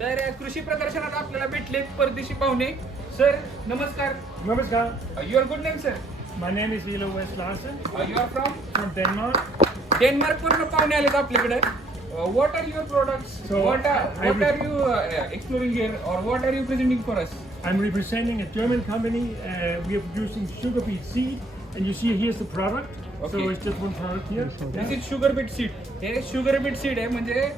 तर कृषी प्रदर्शनात आपल्याला भेटले परदेशी पाहुणे. सर नमस्कार. Namaskar. Your good name sir. My name is Ilo West Larsen you are from from Denmark. Denmark पूर्ण पाहुणे आलेत आपल्याकडे. What are your products? So, what I are you exploring here और what are you presenting for us? I'm representing a German company. We are producing sugar beet seed, and you see here's the product. So Okay. it's just one product here. This is sugar beet seed. हे sugar beet seed आहे म्हणजे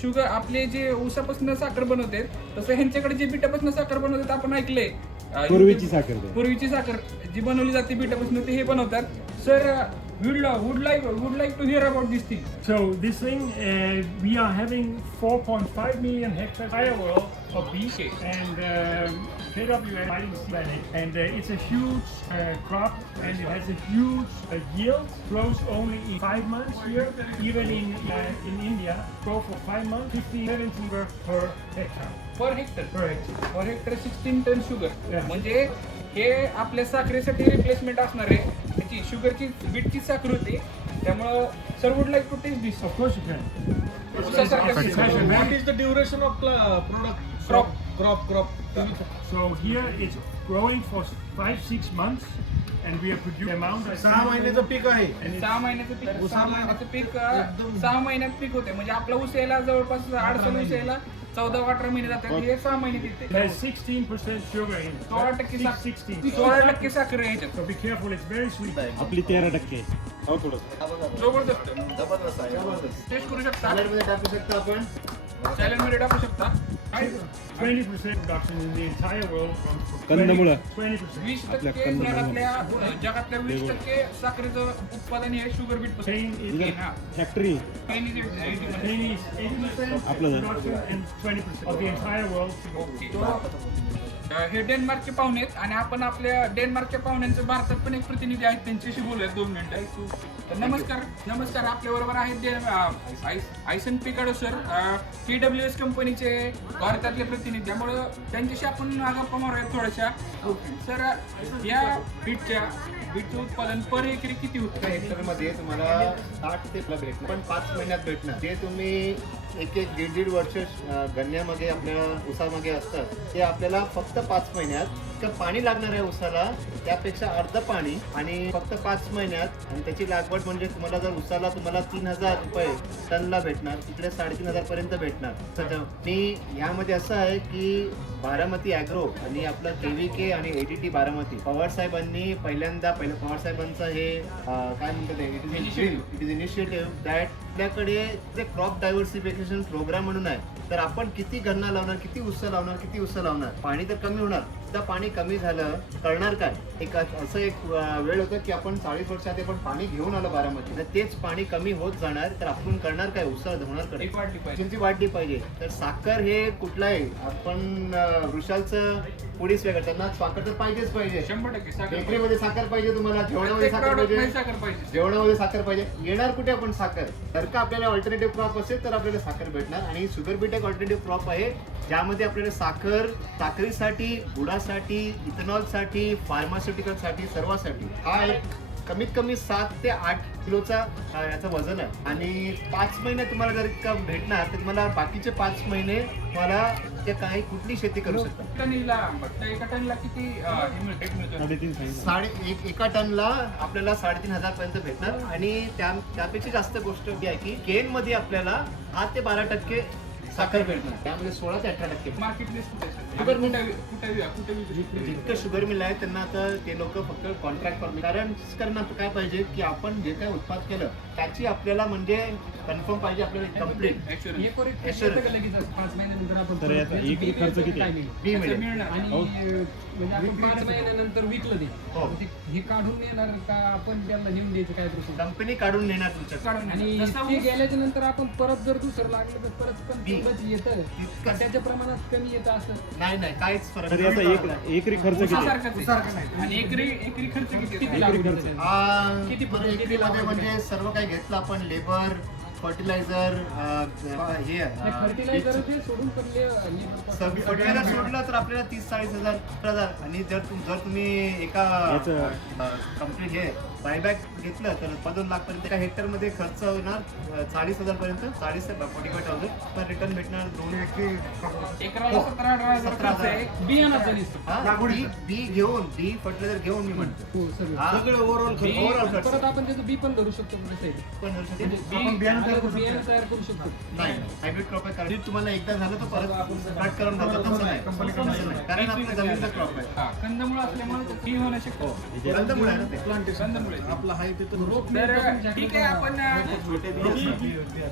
sugar आपले जे ऊसापासून साखर बनवते तसं ह्यांच्याकडे जे बिटापासून साखर बनवतात आपण ऐकलंय. पूर्वीची साखर ते. पूर्वीची साखर जी बनवली जाते बिटापासून ते हे बनवतात. Sir would like to hear about this thing. So this thing, we are having 4.5 million hectares entire world of beet, Okay. and KWS Fighting Valley, and it's a huge crop, and it has a huge yield. Grows only in 5 months here, even in India, grow for 5 months, 50-70 per hectare. Per hectare Per hectare. Per hectare 16 ton sugar. Yeah. म्हणजे हे आपल्या साखरेसाठी replacement असणार आहे. त्याची शुगरची बीटची साखर होती त्यामुळं sir would like to taste this. Of course you can. ऊसासारखं What is the duration of product? Crop. So here it's growing for 5-6 months, and we are producing the amount. 6 महिन्याचं पीक आहे. And 6 महिन्याचं पीक. 6 ऊसाला महिन्याचं पीक एकदम- 6 महिन्यात पीक होते म्हणजे आपला ऊस यायला जवळपास 8 ऊस यायला 14-18 महिने जातात. हे 6 महिने it येते. has 16% sugar in it. 16% साखर. 16. 16% साखर आहे ह्याच्यात. So be careful, it's very sweet. आपली 13% हो थोडं. जबरदस्त. जबरदस्त आहे. टेस्ट करू शकता. सॅलडमध्ये टाकू शकता आपण. सॅलड मध्ये टाकू शकता. 20% production in the entire world comes from कंदमुळं. 20%. 20% जगातल्या जगातल्या 20% साखरेचं उत्पादन हे शुगर बीट पासून. Cane is, इधर फॅक्टरी cane is 80% आपलं production and 20% of the entire world. Okay. हे डेन्मार्कचे पाहुणे आहेत आणि आपण आपल्या डेन्मार्कच्या पाहुण्यांचं भारतात पण एक प्रतिनिधी आहेत त्यांच्याशी बोलूया 2 मिनिटं. तर नमस्कार आपल्या बरोबर आहेत आयसन पिकाडो सर, PWS कंपनीचे भारतातले प्रतिनिधी. त्यामुळं त्यांच्याशी आपण गप्पा मारूयात थोड्याशा. सर या बीटचं उत्पादन पर एकरी किती होतं? हेक्टरमध्ये तुम्हाला 60 ते प्लस भेटणार, पण 5 महिन्यात भेटणार. ते तुम्ही एक दीड वर्ष गण्यामागे आपल्या ऊसामागे असतात ते आपल्याला फक्त 5 महिन्यात तर पाणी लागणार आहे ऊसाला त्यापेक्षा अर्ध पाणी आणि फक्त 5 महिन्यात. आणि त्याची लागवड म्हणजे तुम्हाला जर ऊसाला तुम्हाला 3000 रुपये टनला भेटणार, तिकडे 3500 पर्यंत भेटणार. आणि यामध्ये असं आहे की बारामती ॲग्रो आणि आपलं KVK आणि ADT बारामती पवार साहेबांनी पहिल्यांदा पवार साहेबांचं हे काय म्हणतात ते इट इज इनिशिएटिव्ह दॅट आपल्याकडे ते क्रॉप डायव्हर्सिफिकेशन प्रोग्राम म्हणून आहे. तर आपण किती गन्ना लावणार, किती ऊस लावणार, पाणी तर कमी होणार. सुद्धा पाणी कमी झालं करणार काय? एक असं एक वेळ होतं की आपण 40 वर्षात आपण पाणी घेऊन आलो बारामती, तर तेच पाणी कमी होत जाणार. तर आपण करणार काय? ऊसाला धुणार कडे तुमची वाढली पाहिजे. तर साखर हे कुठलं आहे? आपण वृषालचं पुढीच वेगळं त्यांना साखर तर पाहिजेच पाहिजे. 100% बेकरीमध्ये साखर पाहिजे, तुम्हाला जेवणामध्ये साखर पाहिजे, साखर पाहिजे. जेवणामध्ये साखर पाहिजे. येणार कुठे आपण साखर? जर का आपल्याला ऑल्टरनेटिव्ह क्रॉप असेल तर आपल्याला साखर भेटणार. आणि शुगर बीट एक ऑल्टरनेटिव्ह क्रॉप आहे ज्यामध्ये आपल्याला साखरेसाठी, गुळासाठी, इथेनॉलसाठी, फार्मास्युटिकलसाठी, सर्वासाठी हा एक कमीत कमी 7 ते 8 किलोचा याचं वजन आहे. आणि 5 महिने तुम्हाला जर का भेटणार तर तुम्हाला बाकीचे 5 महिने तुम्हाला ते काही कुठली शेती करू शकता. एका टनला किती मिळतं? 3.5 एका टनला आपल्याला 3500 पर्यंत भेटणार. आणि त्यापेक्षा जास्त गोष्ट ही आहे की केन मध्ये आपल्याला 8 ते 12% साखर भेटणार. त्यामध्ये 16 ते 18%. मार्केट प्लेस शुगर मिल कुठे जितकं शुगर मिल आहे त्यांना आता ते लोक फक्त कॉन्ट्रॅक्ट फॉर्म, कारण काय पाहिजे की आपण जे काय उत्पाद केलं त्याची आपल्याला म्हणजे कन्फर्म पाहिजे आपल्याला कम्प्लीट तर याचा एक खर्च किती आहे? बी मिळेल. म्हणजे आपण 5 महिन्यानंतर विकलं ते हो. मग हे काढून येणार का आपण त्यांना नेऊन द्यायचं काय प्रोसेस? कंपनी काढून नेणार तुमच्याकडे. आणि ते गेल्याच्या नंतर आपण परत जर दुसरं लागलं तर परत पण बी. तेवढंच येतं तितकंच. का त्याच्या प्रमाणात कमी येतं असं? नाही काहीच फरक तर याचा एकरी खर्च किती आहे? आणि एकरी खर्च किती किती लागू खर्च. होतं? किती एकरीमध्ये म्हणजे सर्व काही घेतलं आपण, लेबर, फर्टिलायझर, हे फर्टिलायझर ते सोडून पण फर्टिलायझर सोडलं तर आपल्याला 30-40 हजार. आणि जर तुम्ही एका याचं- कंप्लीट हे बायबॅक घेतलं तर 2 लाख पर्यंत एका हेक्टर मध्ये खर्च होणार 40,000 पर्यंत 45,000 पण रिटर्न भेटणार 2 एकराला 17,000 खर्च आहे बियाणाचा दिसतो. बी घेऊन बी फर्टिलायझर घेऊन मी म्हणतो हो सगळं हा. सगळं ओव्हरऑल खर्च Overall खर्च. परत आपण त्याचं बी पण धरू शकतो म्हणजे साईड पण धरू शकतो. बियाणं तयार करू शकतो. नाही हायब्रिड क्रॉप आहे कारण तुम्हाला एकदा झालं तर परत कट करून जातं तसं नाही तसं नाही. कारण आपल्या जमिनीचा क्रॉप आहे हा, कंदमुळ असल्यामुळे ते बी होणं शक्य आहे. कंदमुळ आहे ना ते कंदमुळे आपला हाय तिथं तर ठीक आहे आपण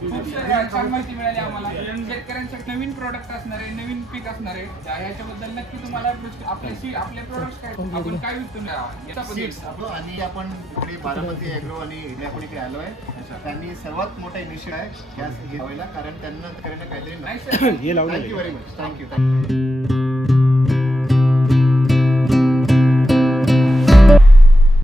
खूप छान माहिती मिळाली आम्हाला. शेतकऱ्यांसाठी नवीन प्रोडक्ट असणार आहे, नवीन पीक असणार आहे. ह्याच्याबद्दल नक्की तुम्हाला आपले प्रोडक्ट काय आपण काय विकतो ना याचा Seeds. आणि आपण इकडे बारामती ॲग्रो आणि इकडे आपण इकडे आलो आहे त्यांनी सर्वात मोठा इनिशिएटिव्ह आहे गॅस घ्यायला कारण त्यांना काहीतरी नाही सर हे लावलं थँक्यू व्हेरी मच थँक्यू